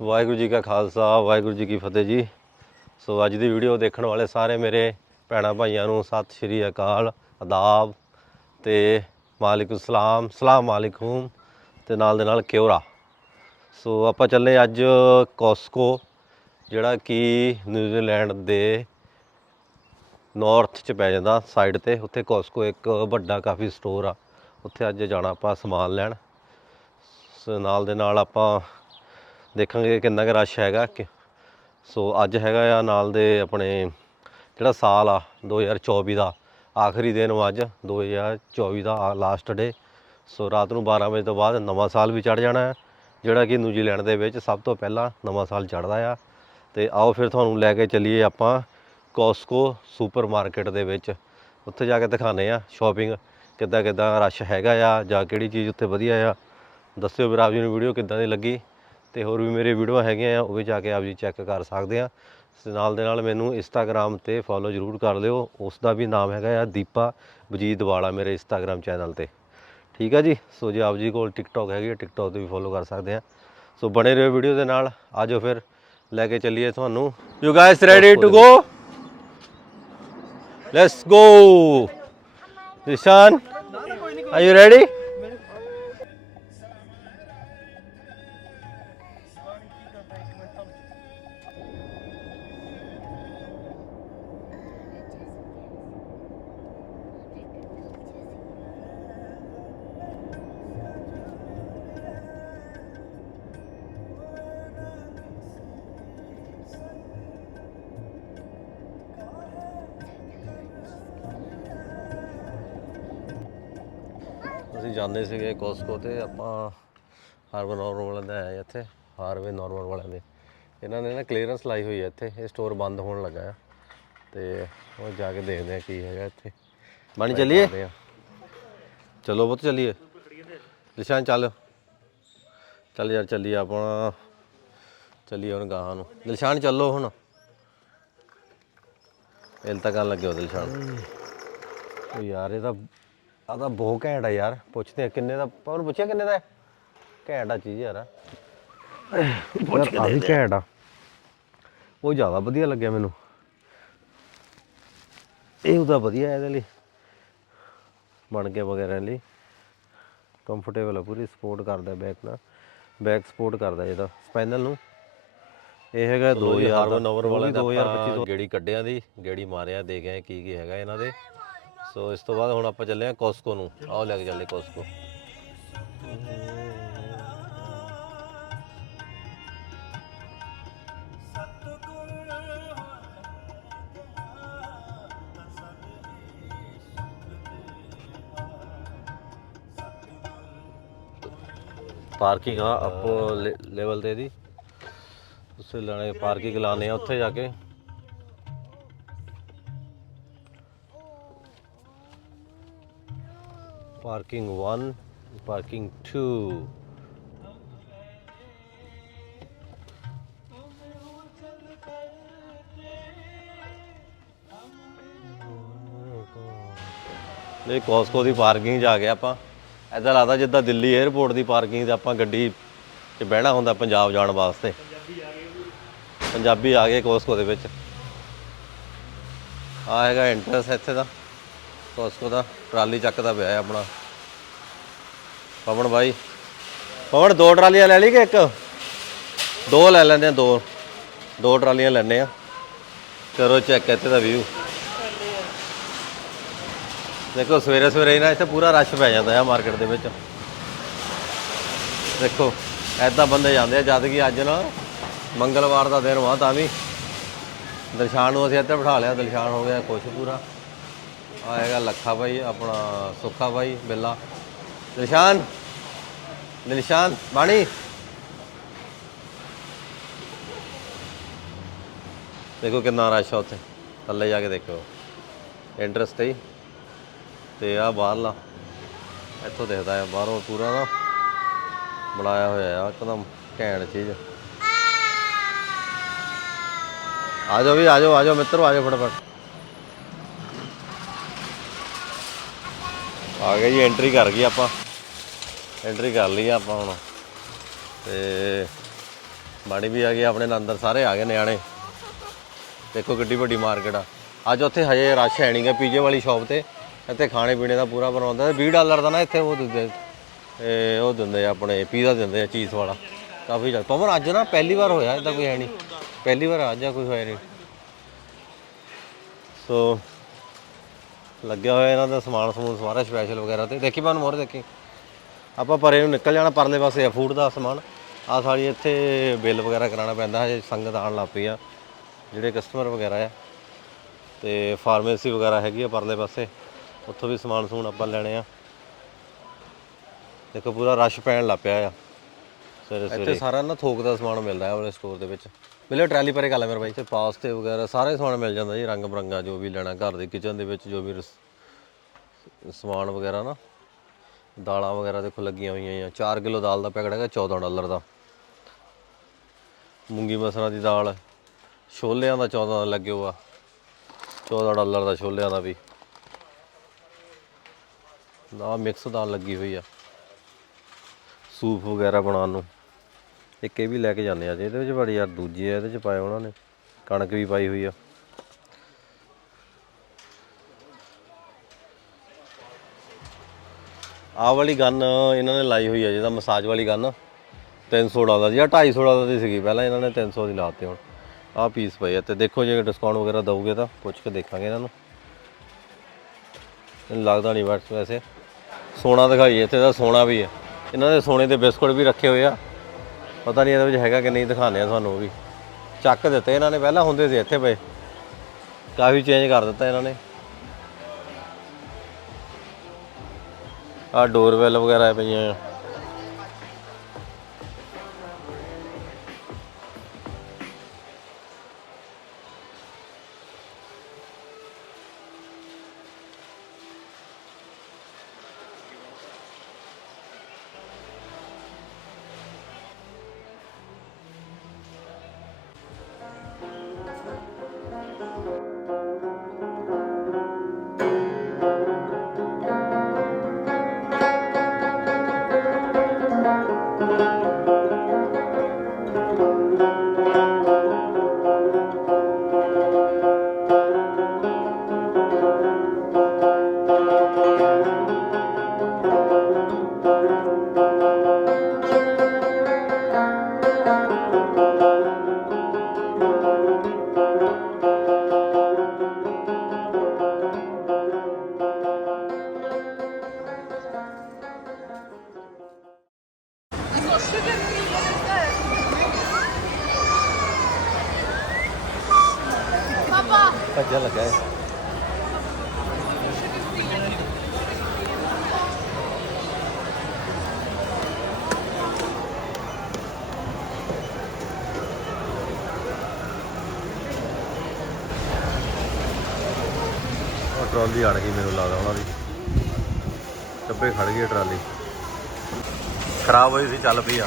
ਵਾਹਿਗੁਰੂ ਜੀ ਕਾ ਖਾਲਸਾ, ਵਾਹਿਗੁਰੂ ਜੀ ਕੀ ਫਤਿਹ ਜੀ। ਸੋ ਅੱਜ ਦੀ ਵੀਡੀਓ ਦੇਖਣ ਵਾਲੇ ਸਾਰੇ ਮੇਰੇ ਭੈਣਾਂ ਭਾਈਆਂ ਨੂੰ ਸਤਿ ਸ਼੍ਰੀ ਅਕਾਲ ਆਦਾਬ ਤੇ ਮਾਲਿਕੁਮ ਸਲਾਮ ਸਲਾਮ ਅਲੈਕੁਮ ਤੇ ਨਾਲ ਦੇ ਨਾਲ ਕਿਉਰਾ। ਸੋ ਆਪਾਂ ਚੱਲੇ ਅੱਜ ਕੋਸਕੋ, ਜਿਹੜਾ ਕਿ ਨਿਊਜ਼ੀਲੈਂਡ ਦੇ ਨਾਰਥ ਚ ਪੈ ਜਾਂਦਾ ਸਾਈਡ ਤੇ। ਉੱਥੇ ਕੋਸਕੋ ਇੱਕ ਵੱਡਾ ਕਾਫੀ ਸਟੋਰ ਆ। ਉੱਥੇ ਅੱਜ ਜਾਣਾ ਆਪਾਂ ਸਮਾਨ ਲੈਣ। ਸੋ ਨਾਲ ਦੇ ਨਾਲ ਆਪਾਂ ਦੇਖਾਂਗੇ ਕਿੰਨਾ ਕੁ ਰਸ਼ ਹੈਗਾ ਕਿ, ਸੋ ਅੱਜ ਹੈਗਾ ਆ ਨਾਲ ਦੇ ਆਪਣੇ ਜਿਹੜਾ ਸਾਲ ਆ 2024 ਦਾ, ਆਖਰੀ ਦਿਨ ਵਾ ਅੱਜ 2024 ਦਾ ਲਾਸਟ ਡੇ ਸੋ ਰਾਤ ਨੂੰ 12 ਵਜੇ ਤੋਂ ਬਾਅਦ ਨਵਾਂ ਸਾਲ ਵੀ ਚੜ ਜਾਣਾ ਹੈ, ਜਿਹੜਾ ਕਿ ਨਿਊਜ਼ੀਲੈਂਡ ਦੇ ਵਿੱਚ ਸਭ ਤੋਂ ਪਹਿਲਾਂ ਨਵਾਂ ਸਾਲ ਚੜ੍ਹਦਾ ਆ। ਤੇ ਆਓ ਫਿਰ ਤੁਹਾਨੂੰ ਲੈ ਕੇ ਚੱਲੀਏ ਆਪਾਂ ਕੋਸਕੋ ਸੁਪਰਮਾਰਕਟ ਦੇ ਵਿੱਚ। ਉੱਥੇ ਜਾ ਕੇ ਦਿਖਾਣੇ ਆ ਸ਼ਾਪਿੰਗ ਕਿੱਦਾਂ ਕਿੱਦਾਂ ਰਸ਼ ਹੈਗਾ ਆ ਜਾਂ ਕਿਹੜੀ ਚੀਜ਼ ਉੱਥੇ ਵਧੀਆ ਆ। ਦੱਸਿਓ ਵੀਰ, ਆਪ ਜੀ ਨੂੰ ਵੀਡੀਓ ਕਿੱਦਾਂ ਦੀ ਲੱਗੀ? ਤੇ ਹੋਰ ਵੀ ਮੇਰੇ ਵੀਡੀਓ ਹੈਗੀਆਂ ਆ ਉਹ ਵੀ ਜਾ ਕੇ ਆਪ ਜੀ ਚੈੱਕ ਕਰ ਸਕਦੇ ਆ। ਨਾਲ ਦੇ ਨਾਲ ਮੈਨੂੰ ਇੰਸਟਾਗ੍ਰam ਤੇ ਫੋਲੋ ਜ਼ਰੂਰ ਕਰ ਲਿਓ। ਉਸ ਦਾ ਵੀ ਨਾਮ ਹੈਗਾ ਆ ਦੀਪਾ ਵਜੀਦ ਵਾਲਾ ਮੇਰੇ ਇੰਸਟਾਗ੍ਰam ਚੈਨਲ ਤੇ। ਠੀਕ ਆ ਜੀ? ਸੋ ਜੇ ਆਪ ਜੀ ਕੋਲ ਟਿਕਟੌਕ ਹੈਗੀ ਹੈ ਟਿਕਟੌਕ ਤੇ ਵੀ ਫੋਲੋ ਕਰ ਸਕਦੇ ਆ। ਸੋ ਬਣੇ ਰਹੋ ਵੀਡੀਓ ਦੇ ਨਾਲ। ਆਜੋ ਫਿਰ ਲੈ ਕੇ ਚੱਲੀਏ ਤੁਹਾਨੂੰ। You guys ready to go let's go Nishan are you ready ਅਸੀਂ ਜਾਂਦੇ ਸੀਗੇ ਕੋਸਕੋ ਤੇ ਆਪਾਂ ਹਾਰਵੇ ਨਾਰਮਲ ਵਾਲਿਆਂ ਦੇ ਆਏ ਇੱਥੇ ਹਾਰਵੇ ਨਾਰਮਲ ਵਾਲਿਆਂ ਦੇ। ਇਹਨਾਂ ਨੇ ਨਾ ਕਲੀਅਰੈਂਸ ਲਾਈ ਹੋਈ ਹੈ ਇੱਥੇ ਇਹ ਸਟੋਰ ਬੰਦ ਹੋਣ ਲੱਗਾ ਹੈ ਤੇ ਉਹ ਜਾ ਕੇ ਦੇਖਦੇ ਆ ਕੀ ਹੈਗਾ ਇੱਥੇ। ਬਣ ਚੱਲੀਏ? ਚਲੋ ਬਹੁਤ ਚੱਲੀਏ। ਨਿਸ਼ਾਨ ਚੱਲ। ਚੱਲ ਯਾਰ ਚੱਲੀਏ ਆਪਣਾ ਚੱਲੀਏ ਹੁਣ ਗਾਹਾਂ ਨੂੰ। ਦਿਲਸ਼ਾਨ ਚੱਲੋ ਹੁਣ। ਇਹ ਤਾਂ ਕਰਨ ਲੱਗੇ ਹੋ ਦਿਲਸ਼ਾਨ ਉਹ ਯਾਰ ਇਹ ਤਾਂ ਆ ਤਾਂ ਬਹੁਤ ਘੈਂਟ ਆ ਯਾਰ ਪੁੱਛਦੇ ਆ ਕਿੰਨੇ ਦਾ ਪਵਨ ਪੁੱਛਿਆ ਕਿੰਨੇ ਦਾ ਹੈ? ਘੈਂਟ ਆ ਚੀਜ਼ ਯਾਰ। ਪੁੱਛ ਕੇ ਦੇ ਘੈਂਟ ਆ। ਉਹ ਜ਼ਿਆਦਾ ਵਧੀਆ ਲੱਗਿਆ ਮੈਨੂੰ। ਇਹ ਉਹਦਾ ਵਧੀਆ ਇਹਦੇ ਲਈ। ਬਣ ਕੇ ਵਗੈਰਾ ਲਈ। ਕੰਫਰਟੇਬਲ ਆ ਪੂਰੀ ਸਪੋਰਟ ਕਰਦਾ ਬੈਕ ਨਾਲ। ਬੈਕ ਸਪੋਰਟ ਕਰਦਾ ਇਹਦਾ ਸਪਾਈਨਲ ਨੂੰ। ਇਹ ਹੈਗਾ 2000 ਦਾ ਨੰਬਰ ਵਾਲਾ 2025 ਤੋਂ ਗੇੜੀ ਕੱਢਿਆਂ ਦੀ ਗੇੜੀ ਮਾਰਿਆ ਦੇ ਗਏ ਕੀ ਕੀ ਹੈਗਾ ਇਹਨਾਂ ਦੇ। ਸੋ ਇਸ ਤੋਂ ਬਾਅਦ ਹੁਣ ਆਪਾਂ ਚੱਲੇ ਆ ਕੋਸਕੋ ਨੂੰ। ਆਓ ਲੈ ਕੇ ਚੱਲੇ ਕੋਸਕੋ। ਪਾਰਕਿੰਗ ਆ ਅਪ ਲੈਵਲ ਤੇ ਦੀ ਉਸੇ ਲਾਣੇ, ਪਾਰਕਿੰਗ ਲਾਣੇ ਆ ਉੱਥੇ ਜਾ ਕੇ। ਪਾਰਕਿੰਗ 1 ਪਾਰਕਿੰਗ 2 ਨਹੀਂ ਕੋਸਕੋ ਦੀ ਪਾਰਕਿੰਗ 'ਚ ਆ ਗਏ ਆਪਾਂ। ਐਦਾਂ ਲੱਗਦਾ ਜਿੱਦਾਂ ਦਿੱਲੀ 에ਅਰਪੋਰਟ ਦੀ ਪਾਰਕਿੰਗ 'ਤੇ ਆਪਾਂ ਗੱਡੀ 'ਚ ਬਹਿਣਾ ਹੁੰਦਾ ਪੰਜਾਬ ਜਾਣ ਵਾਸਤੇ। ਪੰਜਾਬੀ ਆ ਗਏ ਕੋਸਕੋ ਦੇ ਵਿੱਚ। ਆ ਹੈਗਾ ਐਂਟਰੈਂਸ ਇੱਥੇ ਦਾ। ਕੋਸਕੋ ਦਾ, ਟਰਾਲੀ ਚੱਕਦਾ ਪਿਆ ਹੈ ਆਪਣਾ। ਪਵਨ ਬਾਈ। ਪਵਨ, ਦੋ ਟਰਾਲੀਆਂ ਲੈ ਲਈ ਕਿ ਇੱਕ? ਦੋ ਲੈ ਲੈਂਦੇ ਆ, ਦੋ। ਦੋ ਟਰਾਲੀਆਂ ਲੈਣੇ ਆ। ਕਰੋ ਚੈੱਕ ਇੱਥੇ ਦਾ ਵਿਊ ਦੇਖੋ, ਸਵੇਰੇ ਸਵੇਰੇ ਹੀ ਨਾ ਇੱਥੇ ਪੂਰਾ ਰਸ਼ ਪੈ ਜਾਂਦਾ ਆ ਮਾਰਕੀਟ ਦੇ ਵਿੱਚ। ਦੇਖੋ ਐਦਾਂ ਬੰਦੇ ਜਾਂਦੇ ਆ, ਜਦ ਕਿ ਅੱਜ ਨਾ ਮੰਗਲਵਾਰ ਦਾ ਦਿਨ ਵਾ ਤਾਂ ਵੀ। ਦਿਲਸ਼ਾਨ ਨੂੰ ਅਸੀਂ ਇੱਥੇ ਬਿਠਾ ਲਿਆ ਦਿਲਸ਼ਾਨ ਹੋ ਗਿਆ, ਕੁਛ ਪੂਰਾ। ਆਏਗਾ ਲੱਖਾ ਭਾਈ ਆਪਣਾ ਸੁੱਖਾ ਭਾਈ ਬਿੱਲਾ। ਨਿਸ਼ਾਨ ਨਿਸ਼ਾਨ, ਬਾਣੀ। ਦੇਖੋ ਕਿੰਨਾ ਰਸ਼ ਆ ਉੱਥੇ। ਥੱਲੇ ਜਾ ਕੇ ਦੇਖੋ ਇੰਟਰਸਟ ਤੇ ਹੀ ਤੇ ਆ ਬਾਹਰਲਾ। ਇੱਥੋਂ ਦਿਖਦਾ ਹੈ, ਬਾਹਰੋਂ ਪੂਰਾ ਨਾ। ਬਣਾਇਆ ਹੋਇਆ ਆ, ਇੱਕਦਮ ਘੈਂਟ ਚੀਜ਼। ਆ ਜਾਓ ਵੀ, ਆ ਜਾਓ ਆ ਜਾਓ ਮਿੱਤਰੋ, ਆ ਜਾਓ ਫਟਾਫਟ। ਆ ਗਏ ਜੀ ਐਂਟਰੀ ਕਰ ਗਈ ਆਪਾਂ। ਐਂਟਰੀ ਕਰ ਲਈ ਆਪਾਂ ਹੁਣ। ਤੇ ਬਾਣੀ ਵੀ ਆ ਗਈ, ਆਪਣੇ ਨਾਲ ਅੰਦਰ ਸਾਰੇ ਆ ਗਏ ਨਿਆਣੇ। ਦੇਖੋ ਕਿੱਡੀ ਵੱਡੀ ਮਾਰਕੀਟ ਆ। ਅੱਜ ਉੱਥੇ ਹਜੇ ਰਸ਼ ਹੈ ਨਹੀਂਗਾ ਪੀਜੇ ਵਾਲੀ ਸ਼ਾਪ ਤੇ। ਇੱਥੇ ਖਾਣੇ ਪੀਣੇ ਦਾ ਪੂਰਾ ਬਣਾਉਂਦਾ 20 ਡਾਲਰ ਦਾ ਨਾ ਇੱਥੇ ਉਹ ਦਿੰਦੇ। ਇਹ ਉਹ ਦਿੰਦੇ ਆ ਆਪਣੇ ਪੀਜ਼ਾ ਦਿੰਦੇ ਆ ਚੀਜ਼ ਵਾਲਾ। ਕਾਫੀ ਜ਼ਿਆਦਾ। ਪਵਨ, ਅੱਜ ਨਾ ਪਹਿਲੀ ਵਾਰ ਹੋਇਆ ਇਦਾਂ ਕੋਈ ਹੈ ਨਹੀਂ ਪਹਿਲੀ ਵਾਰ ਅੱਜ ਆ ਕੋਈ ਹੋਇਆ ਨਹੀਂ ਸੋ ਲੱਗਿਆ ਹੋਇਆ ਇਹਨਾਂ ਦਾ ਸਮਾਨ ਸਮੂਨ ਸਾਰਾ ਸਪੈਸ਼ਲ ਵਗੈਰਾ ਤੇ। ਦੇਖੀ ਬਾਨ ਮੋਰ ਦੇਖੀ? ਆਪਾਂ ਪਰੇ ਨੂੰ ਨਿਕਲ ਜਾਣਾ, ਪਰਲੇ ਪਾਸੇ ਆ ਫੂਡ ਦਾ ਸਮਾਨ। ਆ ਸਾਰੀ ਇੱਥੇ ਬਿੱਲ ਵਗੈਰਾ ਕਰਾਉਣਾ ਪੈਂਦਾ, ਹਜੇ ਸੰਗਤ ਆਉਣ ਲੱਗ ਪਈ ਆ, ਜਿਹੜੇ ਕਸਟਮਰ ਵਗੈਰਾ ਆ। ਤੇ ਫਾਰਮੇਸੀ ਵਗੈਰਾ ਹੈਗੀ ਆ ਪਰਲੇ ਪਾਸੇ, ਉੱਥੋਂ ਵੀ ਸਮਾਨ ਸਮੂਨ ਆਪਾਂ ਲੈਣੇ ਆ। ਦੇਖੋ ਪੂਰਾ ਰਸ਼ ਪੈਣ ਲੱਗ ਪਿਆ ਆ। ਸਵੇਰੇ ਸਵੇਰੇ ਇੱਥੇ ਸਾਰਾ। ਨਾ ਥੋਕ ਦਾ ਸਮਾਨ ਮਿਲਦਾ ਹੈ ਵਾਲੇ ਸਟੋਰ ਦੇ ਵਿੱਚ। ਮਿਲੇ ਟਰਾਲੀ ਪਰੇ ਕਰ ਲੈ ਮੇਰੇ ਬਾਈ ਤੇ ਪਾਸਤੇ ਵਗੈਰਾ ਸਾਰੇ ਸਮਾਨ ਮਿਲ ਜਾਂਦਾ ਜੀ ਰੰਗ ਬਰੰਗਾ ਜੋ ਵੀ ਲੈਣਾ ਘਰ ਦੇ ਕਿਚਨ ਦੇ ਵਿੱਚ ਜੋ ਵੀ ਰਸ- ਸਮਾਨ ਵਗੈਰਾ ਨਾ। ਦਾਲਾਂ ਵਗੈਰਾ ਦੇਖੋ ਲੱਗੀਆਂ ਹੋਈਆਂ ਆ 4 ਕਿਲੋ ਦਾਲ ਦਾ ਪੈਕਟ ਹੈਗਾ 14 ਡਾਲਰ ਦਾ। ਮੂੰਗੀ ਮਸਰਾਂ ਦੀ ਦਾਲ ਛੋਲਿਆਂ ਦਾ 14 ਦਾ ਲੱਗੇ ਹੋਆ 14 ਡਾਲਰ ਦਾ ਛੋਲਿਆਂ ਦਾ ਵੀ। ਨਾ ਮਿਕਸ ਦਾਲ ਲੱਗੀ ਹੋਈ ਆ। ਸੂਪ ਵਗੈਰਾ ਬਣਾਉਣ ਨੂੰ। ਇੱਕ ਇਹ ਵੀ ਲੈ ਕੇ ਜਾਂਦੇ ਆ ਜੀ, ਇਹਦੇ ਵਿੱਚ ਬੜੀ ਯਾਰ ਦੂਜੀ ਆ, ਇਹਦੇ ਚ ਪਾਇਆ ਉਹਨਾਂ ਨੇ, ਕਣਕ ਵੀ ਪਾਈ ਹੋਈ ਆ। ਆਹ ਵਾਲੀ ਗਨ ਇਹਨਾਂ ਨੇ ਲਾਈ ਹੋਈ ਆ, ਜਿਹਦਾ ਮਸਾਜ ਵਾਲੀ ਗਨ 300 ਡਾਲਰ ਦੀ ਆ 250 ਡਾਲਰ ਦੀ ਸੀਗੀ, ਪਹਿਲਾਂ ਇਹਨਾਂ ਨੇ 300 ਦੀ ਲਾਤੀ ਹੁਣ। ਆਹ ਪੀਸ ਪਈ ਆ, ਤੇ ਦੇਖੋ ਜੇ ਡਿਸਕਾਊਂਟ ਵਗੈਰਾ ਦਊਗੇ ਤਾਂ ਪੁੱਛ ਕੇ ਦੇਖਾਂਗੇ ਇਹਨਾਂ ਨੂੰ। ਮੈਨੂੰ ਲੱਗਦਾ ਨਹੀਂ ਬਟ ਵੈਸੇ। ਸੋਨਾ ਦਿਖਾਈ ਇੱਥੇ ਤਾਂ ਸੋਨਾ ਵੀ ਹੈ ਇਹਨਾਂ ਦੇ ਸੋਨੇ ਦੇ ਬਿਸਕੁਟ ਵੀ ਰੱਖੇ ਹੋਏ ਆ। ਪਤਾ ਨਹੀਂ ਇਹਦੇ ਵਿੱਚ ਹੈਗਾ ਕਿ ਨਹੀਂ ਦਿਖਾਣੇ ਆ ਤੁਹਾਨੂੰ ਉਹ ਵੀ। ਚੱਕ ਦਿੱਤੇ ਇਹਨਾਂ ਨੇ, ਪਹਿਲਾਂ ਹੁੰਦੇ ਸੀ ਇੱਥੇ ਪਏ। ਕਾਫੀ ਚੇਂਜ ਕਰ ਦਿੱਤਾ ਇਹਨਾਂ ਨੇ। ਆ ਡੋਰਵੈਲ ਵਗੈਰਾ ਪਈਆਂ ਆ। ਭੱਜਣ ਲੱਗਾ ਹੈ। ਉਹ ਟਰਾਲੀ ਅੜ ਗਈ ਮੈਨੂੰ ਲੱਗਦਾ ਉਹਨਾਂ ਦੀ। ਟੱਪੇ ਖੜ ਗਈ ਟਰਾਲੀ। ਖਰਾਬ ਹੋਈ ਸੀ, ਚੱਲ ਪਈ ਆ।